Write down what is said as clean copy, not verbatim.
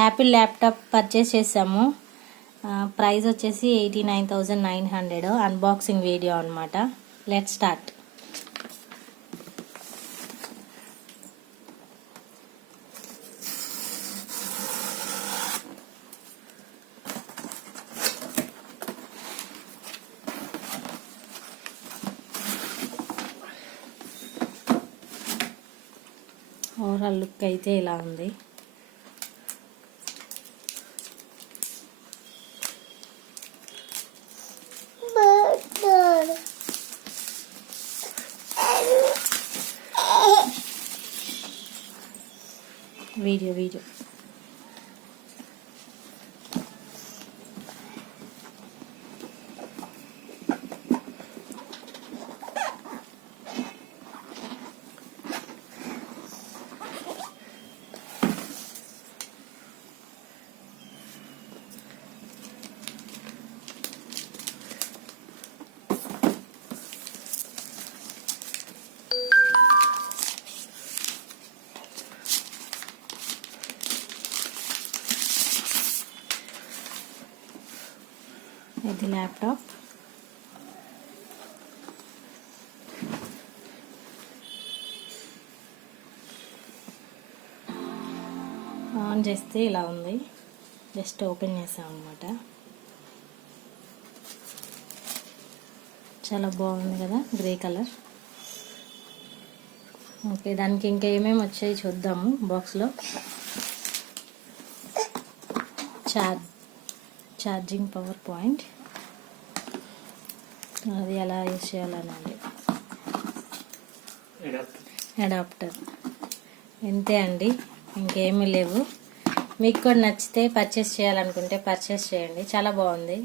Apple laptop purchase చేసాము. ప్రైస్ వచ్చేసి 89,900. Unboxing video అనమాట. Let's start. ఓవరాల్ లుక్ అయితే ఇలా ఉంది. వీడియో ఇది ల్యాప్టాప్. ఆన్ చేస్తే ఇలా ఉంది. జస్ట్ ఓపెన్ చేసాం అనమాట. చాలా బాగుంది కదా, గ్రే కలర్. ఓకే, దానికి ఇంకా ఏమేమి వచ్చాయి చూద్దాము. బాక్స్లో ఛార్జింగ్ పవర్ పాయింట్, అది ఎలా యూజ్ చేయాలనండి. అడాప్టర్, ఇంతే అండి, ఇంకేమీ లేవు. మీకు కూడా నచ్చితే పర్చేస్ చేయాలనుకుంటే పర్చేస్ చేయండి. చాలా బాగుంది.